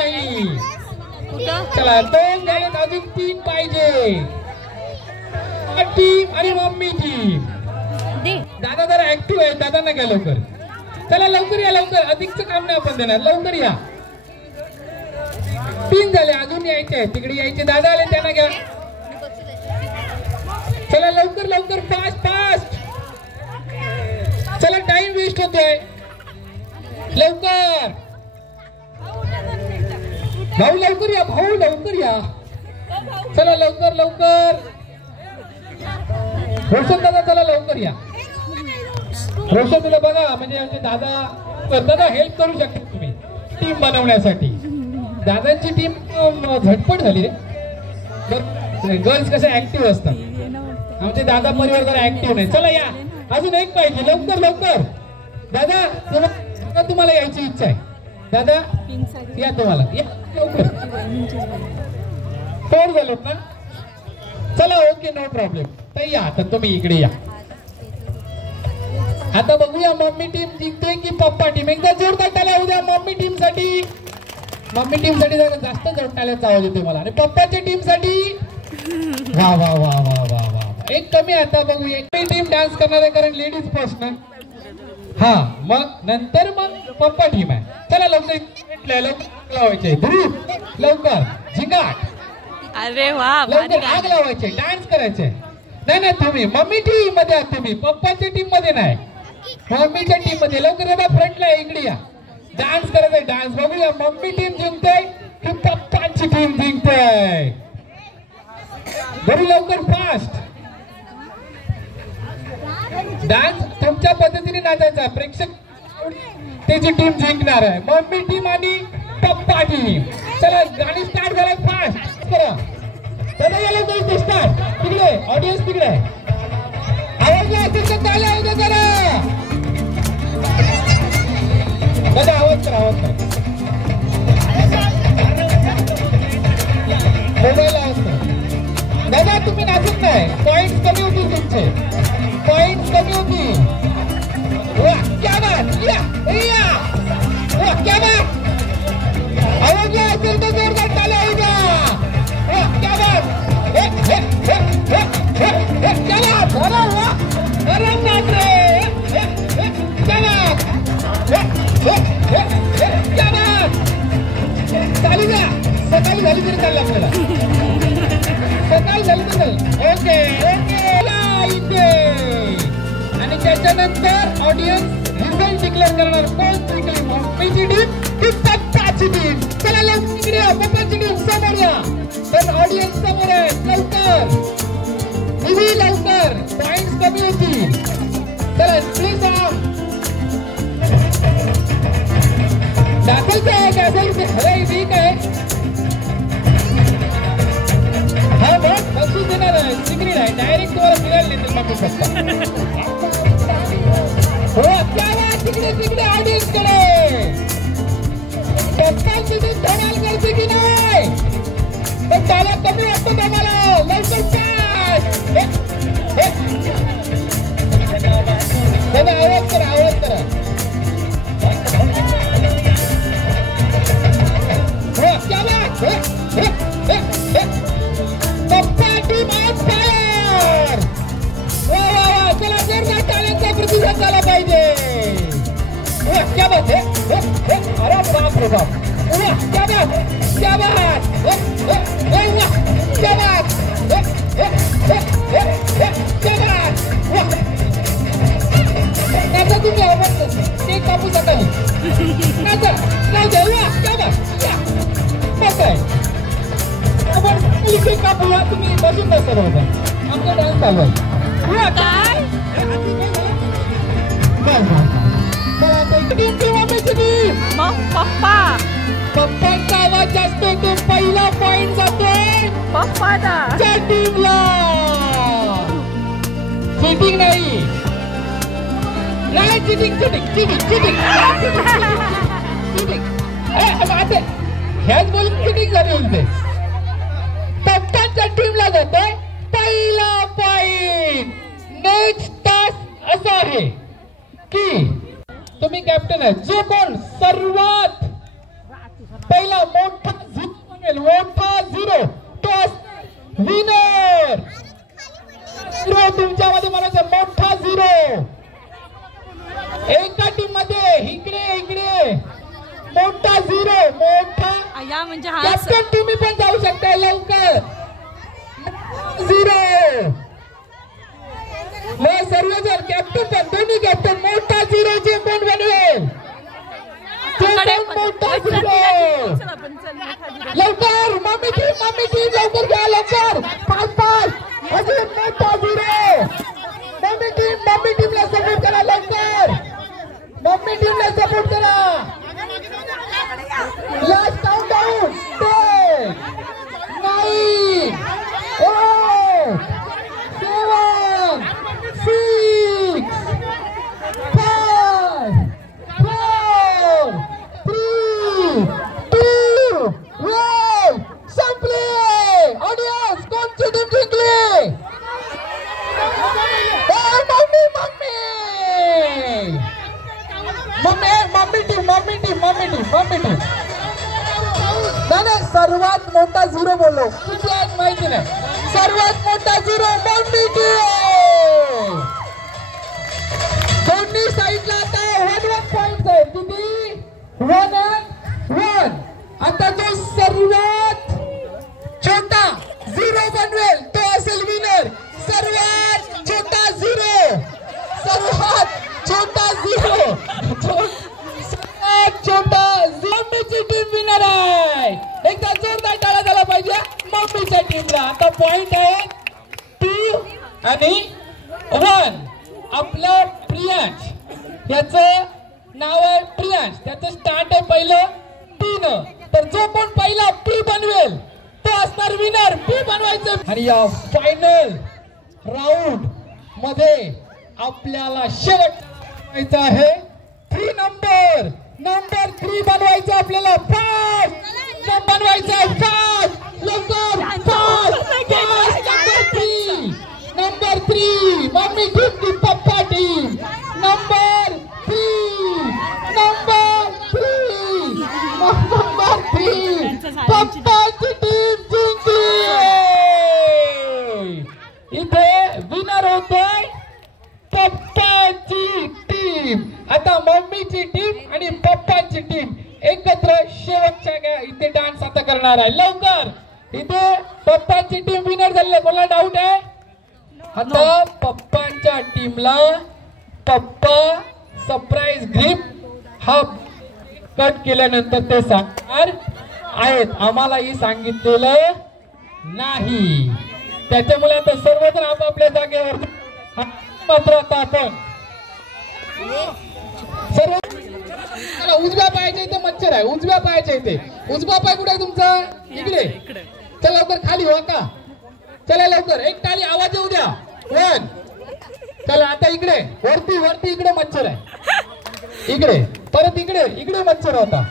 नाही. चला 2 झालेत, अजून 3 पाहिजे. टीम आणि मम्मी टीम. दादा जरा ऍक्टिव्ह आहे, दादांना घ्या लवकर. चला लवकर या, लवकर. अधिकचं काम नाही आपण देणार, लवकर या. 3 झाले, अजून यायचे. तिकडे यायचे, दादा आले त्यांना घ्या. चला लवकर लवकर, फास्ट फास्ट. चला टाइम वेस्ट होतोय, लवकर. भाऊ लवकर या, भाऊ लवकर या. चला लवकर लवकर. रोशन दादा चला लवकर या. रोशन दादा बघा, म्हणजे दादा हेल्प करू शकता तुम्ही टीम बनवण्यासाठी. दादांची टीम झटपट झाली रे. गर्ल्स कसे ऍक्टिव्ह असतात, आमचे दादा परिवार जरा ऍक्टिव्ह नाही. चला या, अजून एक पाहिजे, लवकर लवकर. दादा तुम्हाला यायची इच्छा आहे, दादा या, तुम्हाला या लवकर. 4 झालेत ना. चला ओके, नो प्रॉब्लेम. तर या, आता तुम्ही इकडे या. आता बघूया मम्मी टीम जिंकतोय की पप्पा टीम. एकदा जोरदार टाळ्या होऊ द्या मम्मी टीम साठी. मम्मी टीम साठी जास्त जोर टाळ्याचा आवाज येतो मला. आणि पप्पाच्या टीम साठी वा वा वा वा वा वा. एक कमी. आता बघूया टीम डान्स करणार आहे, कारण लेडीज फर्स्ट ना. हा, मग नंतर मग पप्पा टीम आहे. चला लवकर लावायचे, लवकर झिंगाट. अरे वा, लवकर आग लावायचे, डान्स करायचे. नाही तुम्ही मम्मी टीम मध्ये आहात, तुम्ही पप्पाच्या टीम मध्ये नाही, मम्मीच्या टीम मध्ये. लवकर फ्रंटला इकडे या, डान्स करायचंय. डान्स बघूया मम्मी टीम जिंकतोय की पप्पाची टीम जिंकतोय. बरी लवकर फास्ट. डान्स तुमच्या पद्धतीने नाचायचा. प्रेक्षक त्याची टीम जिंकणार आहे, मम्मी टीम आणि पप्पा टीम. चला गाणी स्टार्ट करा, फास्ट करा. दादा याला जायचं स्टार्ट. तिकडे ऑडियन्स तिकडे आवाज असेल तर चालेल, आवाज करा. दादा आवाज करा, आवाज करा. मोबाईल आवाज करा. दादा तुम्ही नाचत नाही, पॉइंट कमी होतील तुमचे, पॉइंट कमी होतील. क्या बात, क्या बात. आवाज असेल तर जोरदार टाळ्या होऊ द्या. क्या बात, क्या बात. अरे बापरे, क्या बात, क्या बात. चालू द्या, सकाळी झाली तरी चाललं आपल्याला, सकाळी झाली तरी चाललं. Okay okay. आणि त्याच्यानंतर ऑडियन्स रिझल्ट डिक्लेअर करणार. कोण जिंकली, मम्मीची टीम की पप्पाची टीम. चला लवकर इकडे या, पप्पाची टीम समोर या. पण ऑडियन्स समोर आहे, लवकर लवकर, पॉइंट्स कमी होतील. चला प्लीज दाखवायचं आहे का असेल. अरे ठीक आहे, हा मग बसून देणार आहे, सिक्रेट आहे. डायरेक्ट तुम्हाला फिरायला नेतील मग पप्पा. हो त्याला तिकडे तिकडे ऑडियन्स कडे पप्पांची टीम धमाल करते की नाही. पण त्याला कमी वाटतं आम्हाला. लवकर दादा आवाज करा, आवाज करा. क्या बात. पप्पा टीम ऑन फायर. वा वा वा. चला जोरदार टाळ्यांचा प्रतिसाद झाला पाहिजे. क्या बात है. अरे बाप रे बाप. क्या बात, क्या बात. क्या बात, क्या बात. नाचा तुम्ही, आवडतं केक कापू सकाळी. नाचा नाचा. क्या बात. मस्त आहे. आपण केक कापूया, तुम्ही बसून नसता बरोबर. आमचा डान्स चालू आहे. पप्पांचा आवाज जास्त होतो. पहिला पॉइंट जातोय पप्पाच्या टीमला. चिटिंग नाही, cheating cheating cheating cheating cheating. ह्याच बोलून चिटिंग झाली होते. पप्पांच्या टीमला जातोय पहिला पॉइंट. नेक्स्ट टास्क असा आहे की तुम्ही कॅप्टन आहे, जो कोण सर्वात पहिला मोठा झिरो, मोठा झिरो तो विनर. झिरो तुमच्यामध्ये म्हणायचं मोठा झिरो. एका टीम मध्ये इकडे इकडे मोठा झिरो, मोठा म्हणजे कॅप्टन तुम्ही पण जाऊ शकता लवकर. झिरो मग सर्वजण कॅप्टन पण दोन्ही कॅप्टन मोठा झिरो जे कोण बनवेल मोठा झिरो. लवकर मम्मी टीम लवकर घ्या लवकर. 5-5 अजून मोठा झिरो. मम्मी टीमला सपोर्ट करा लवकर. मम्मी टीमला सपोर्ट करा. लास्ट काउंटडाऊन 10 9 8 7 6 5 4 3 2 1 संपले. ऑडियन्स कोणची टीम जिंकली? मम्मी टीम नाही सर्वात मोठा झिरो बोललो. किती आहेत माहिती नाही. सर्वात मोठा झिरो मम्मी टीम. दोन्ही साईडला आता 1-1 पॉइंट आहे. किती? 1-1. आता जो सर्वात छोटा झिरो बनवेल तो असेल विनर. सर्वात छोटा झिरो, सर्वात छोटा झिरो, छोटा मम्मीची टीम विनर आहे. एकदा जोरदार टाळ्या झाला पाहिजे मम्मीच्या टीमला. आता पॉइंट आहे 2 आणि 1. आपलं प्रियांश, याचं नाव आहे प्रियांश, त्याचं स्टार्ट आहे पहिलं P न. तर जो कोण पहिला P बनवेल तो असणार विनर. P बनवायचं. आणि या फायनल राऊंड मध्ये आपल्याला शेवट बनवायचा आहे 3 नंबर. नंबर 3 बनवायचं आपल्याला. 5 बनवायचं आहे. 5 लवकर 5 नंबर 3 मम्मी टीम की पप्पा टीम. नंबर 3 पप्पाची टीम जिंकली. इथे विनर होतोय पप्पाची टीम. आता मम्मीची टीम आणि पप्पाची टीम एकत्र शेवटच्या इथे डान्स आता करणार आहे. लवकर इथे पप्पाची टीम विनर झाली. कोणाला डाऊट आहे? आता पप्पांच्या टीमला पप्पा सरप्राईज गिफ्ट हा कट केल्यानंतर ते सांगणार आहेत. आम्हालाही सांगितलेलं नाही. त्याच्यामुळे आता सर्वजण आपापल्या जागेवर. मात्र आता आपण सर्व उजव्या पायाच्या इथे मच्छर आहे. उजव्या पायाच्या इथे. उजवा पाय कुठे आहे तुमचा? इकडे. चला लवकर खाली हो का. चला लवकर एक टाळी आवाज येऊ द्या. 1. चला आता इकडे वरती इकडे मच्छर आहे. इकडे परत इकडे मच्छर होता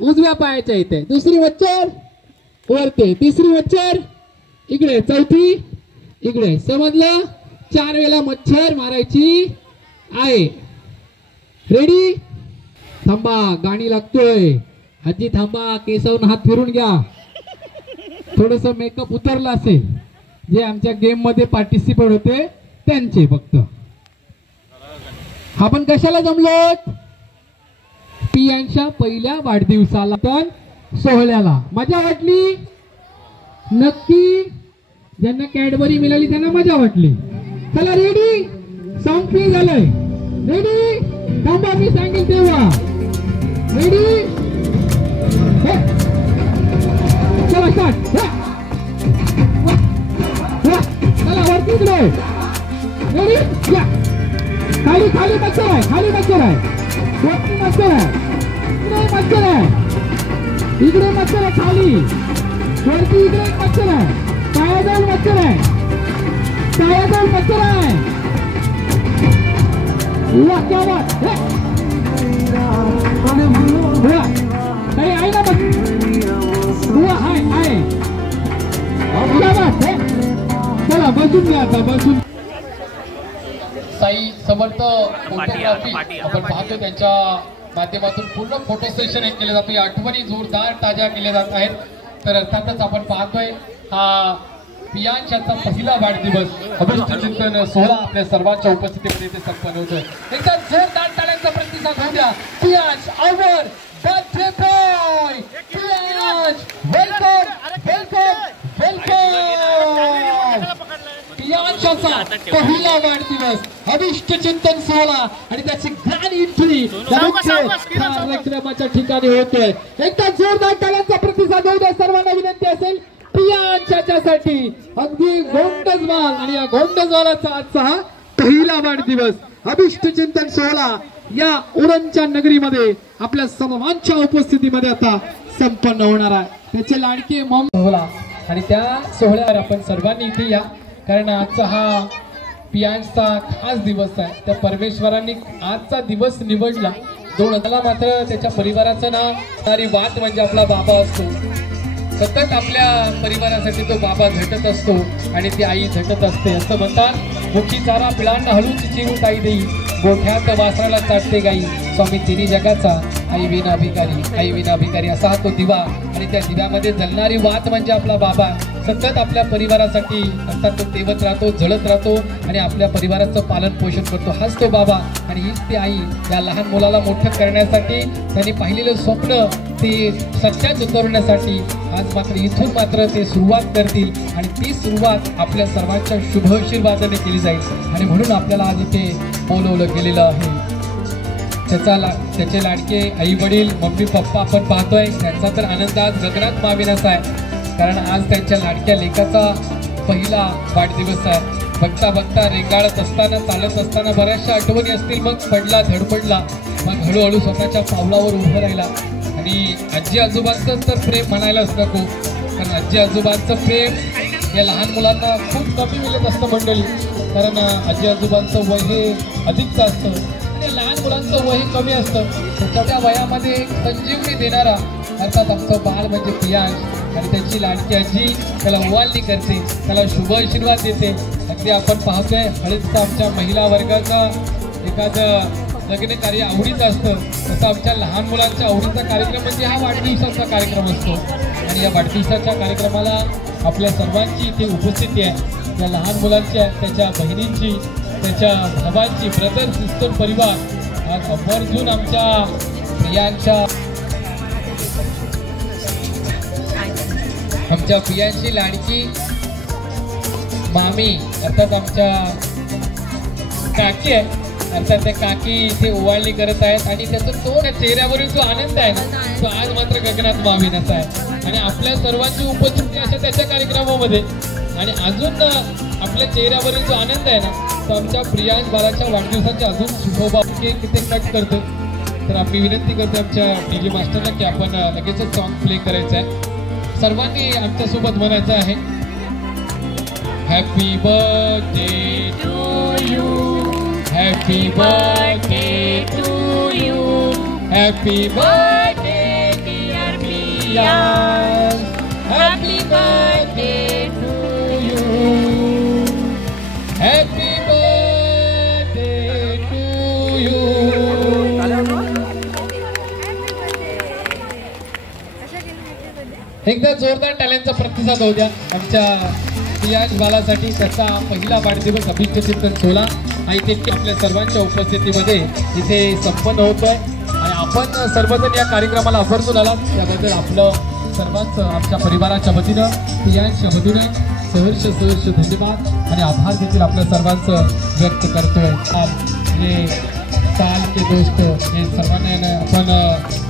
उजव्या पायाच्या इथे. दुसरी मच्छर वरती, तिसरी मच्छर इकडे, चौथी इकडे. समजलं? 4 वेळा मच्छर मारायची आहे. रेडी? थांबा गाणी लागतोय. आजी थांबा, केसावरून हात फिरून घ्या. थोडस मेकअप उतरला असेल. जे आमच्या गेम मध्ये पार्टिसिपेट होते त्यांचे फक्त. आपण कशाला जमलोत? पियांच्या पहिल्या वाढदिवसाला पण सोहळ्याला. मजा वाटली नक्की. ज्यांना कॅडबरी मिळाली त्यांना मजा वाटली. चला रेडी? साऊंड प्ले झालंय. रेडी? थांबा मी सांगेल तेव्हा. रेडी? चला स्टार्ट. चला वरती इकडे. रेडी? या. खाली मच्छर आहे. वरती मच्छर आहे. इकडे मच्छर आहे. खाली वरती इकडे मच्छर आहे. पायाजवळ मच्छर आहे. क्या बात आहे ना आहे. क्या बात है. चला बसून घ्या आता. बसून साई समर्थ फोटोग्राफी आपण पाहतो त्यांच्या माध्यमातून पूर्ण फोटो सेशन एक केलं जातो. या आठवणी जोरदार ताज्या केल्या जात आहेत. तर अर्थातच आपण पाहतोय हा पियांश यांचा पहिला वाढदिवस अभिष्ट चिंतन सोहळा आपल्या सर्वांच्या उपस्थितीमध्ये इथे संपन्न होतोय. एकदा जोरदार टाळ्यांचा प्रतिसाद होऊ द्या. Piyansh our birthday boy. Piyansh welcome welcome welcome. पियांशाचा पहिला वाढदिवस अभिष्ट चिंतन सोहळा आणि त्याची ग्रँड एंट्री कार्यक्रमाच्या ठिकाणी होतोय. एकदा जोरदार टाळ्यांचा प्रतिसाद होऊ द्या. सर्वांना विनंती असेल पियांशासाठी अगदी गोंडजवाल आणि या गोंडजवालाचा आजचा हा पहिला वाढदिवस अभिष्ट चिंतन सोहळा या उरणच्या नगरीमध्ये आपल्या सर्वांच्या उपस्थितीमध्ये आता संपन्न होणार आहे. त्याचे लाडके मम सोहळा आणि त्या सोहळ्यावर आपण सर्वांनी इथे या, कारण आजचा हा पियांशचा खास दिवस आहे. त्या परमेश्वरांनी आजचा दिवस निवडला. 2000 मात्र त्याच्या परिवाराचं नाव आणि वाद म्हणजे आपला बाबा असतो. सतत आपल्या परिवारासाठी तो बाबा झटत असतो आणि ती आई झटत असते. असं म्हणतात मुखी चारा पिळांना हळूच चिरू ताई देई, गोठ्यात वासराला चाटते गाई, स्वामी तिन्ही जगाचा आई विना भिकारी, आई विना भिकारी. असा हा तो दिवा आणि त्या दिव्यामध्ये जलणारी वात म्हणजे आपला बाबा. सतत आपल्या परिवारासाठी अर्थात तो तेवत राहतो, जळत राहतो आणि आपल्या परिवाराचं पालन पोषण करतो. हाच तो बाबा आणि हीच ती आई. या लहान मुलाला मोठं करण्यासाठी त्यांनी पाहिलेलं स्वप्न ते सत्यात उतरवण्यासाठी आज मात्र इथून मात्र ते सुरुवात करतील आणि ती सुरुवात आपल्या सर्वांच्या शुभ आशीर्वादाने केली जाईल. आणि म्हणून आपल्याला आज इथे बोलवलं गेलेलं आहे. त्याचे लाडके आई वडील मम्मी पप्पा आपण पाहतोय. त्यांचा तर आनंद आज गगनात मावेनासा आहे, कारण आज त्यांच्या लाडक्या लेकाचा पहिला वाढदिवस आहे. बघता बघता रेंगाळत असताना चालत असताना बऱ्याचशा आठवणी असतील. मग पडला धडपडला, मग हळूहळू स्वतःच्या पावलावर उभं राहिला. आणि आजी आजोबांचं तर प्रेम म्हणायलाच नको, कारण आजी आजोबांचं प्रेम या लहान मुलांना खूप कमी मिळत असतं मंडळी. कारण आजी आजोबांचं वय हे अधिकचं असतं आणि लहान मुलांचं वय कमी असतं. त्याच्या वयामध्ये संजीवनी देणारा अर्थात आमचं बाळ म्हणजे पियांश आणि त्याची लाडकी आजी त्याला ओवाळणी करते, त्याला शुभ आशीर्वाद देते. अगदी आपण पाहतोय हळदचं आमच्या महिला वर्गाचा एखादं लग्न कार्य आवडीचं असतं, तसं आमच्या लहान मुलांच्या आवडीचा कार्यक्रम म्हणजे हा वाढदिवसाचा कार्यक्रम असतो. आणि या वाढदिवसाच्या कार्यक्रमाला आपल्या सर्वांची इथे उपस्थिती आहे. त्या लहान मुलांची, त्याच्या बहिणींची, त्याच्या भावांची, ब्रदर सिस्टर परिवार आज आवर्जून आमच्या प्रियांची लाडकी मामी अर्थात आमच्या काकी आहे, अर्थात त्या काकी इथे ओवाळणी करत आहेत. आणि त्याचा तो चेहऱ्यावरील जो आनंद आहे ना, तो आज मात्र गगनात मावेनासा आहे. आणि आपल्या सर्वांची उपस्थिती अशा त्याच्या कार्यक्रमामध्ये आणि अजून आपल्या चेहऱ्यावरील जो आनंद आहे ना, तो आमच्या प्रियांश बालाच्या वाढदिवसाच्या अजून शुभोबा किती कट करतो. तर आम्ही विनंती करतो आमच्या डीजे मास्टरला की आपण लगेचच सॉन्ग प्ले करायचं आहे. सर्वांनी आमच्यासोबत म्हणायचं आहे happy birthday to you, happy birthday to you, happy birthday dear Piyansh, happy birthday to you, happy birthday to you. एकदा जोरदार टाळ्यांचा प्रतिसाद होऊ द्या आमच्या पियांश बालासाठी. त्याचा पहिला वाढदिवस अभिष्ट चिंतन सोहळा आणि ते आपल्या सर्वांच्या उपस्थितीमध्ये इथे संपन्न होतोय. आणि आपण सर्वजण या कार्यक्रमाला आवर्जून आलात त्याबद्दल आपलं सर्वांचं आमच्या परिवाराच्या वतीनं पियांशच्या वतीनं सहर्ष धन्यवाद आणि आभार देखील आपल्या सर्वांचं व्यक्त करतोय. हे साल के दोस्त हे सर्वांना आपण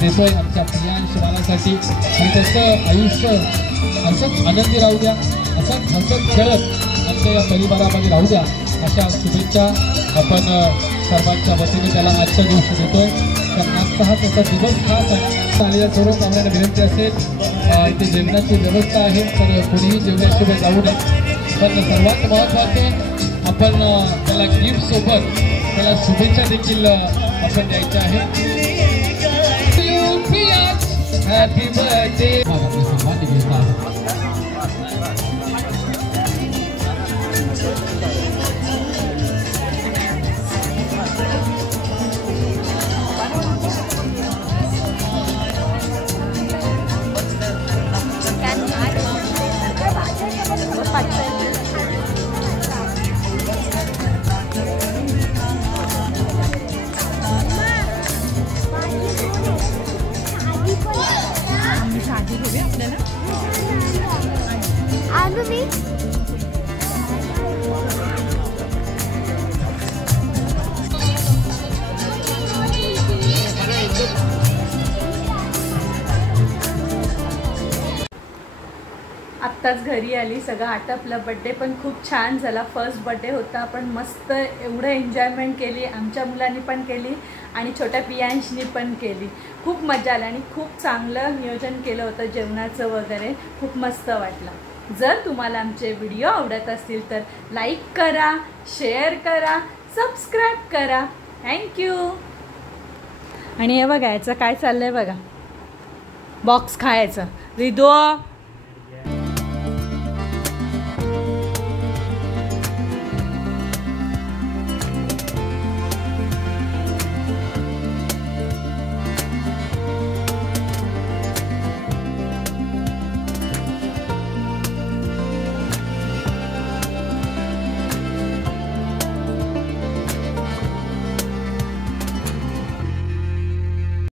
देतोय आमच्या पियांश बालासाठी. आणि त्याचं आयुष्य असंच आनंदी राहू द्या, असंच हसत खेळत आमच्या या परिवारामध्ये राहू द्या अशा शुभेच्छा आपण सर्वांच्या वतीने त्याला आजच्या दिवशी देतोय. कारण आजचा हा त्याचा दिवस खास आहे. आलेल्या सर्व पाहुण्यांना विनंती असेल इथे जेवणाची व्यवस्था आहे, तर कोणीही जेवणाशिवाय जाऊ नये. पण सर्वात महत्त्वाचे आपण त्याला गिफ्ट सोबत त्याला शुभेच्छा देखील आपण द्यायच्या आहे. Happy birthday. आत्ताच घरी आली, सगळं आटपलं. बड्डे पण खूप छान झाला, फर्स्ट बड्डे होता. पण मस्त एवढं एन्जॉयमेंट केली, आमच्या मुलांनी पण केली आणि छोट्या पियांशनी पण केली. खूप मजा आली आणि खूप चांगलं नियोजन केलं होतं जेवणाचं वगैरे, खूप मस्त वाटलं. जर तुम्हाला आमचे व्हिडिओ आवडत असतील तर लाईक करा, शेअर करा, सबस्क्राईब करा. थँक्यू. आणि हे बघा याचं काय चाललंय बघा, बॉक्स खायचं. रिदो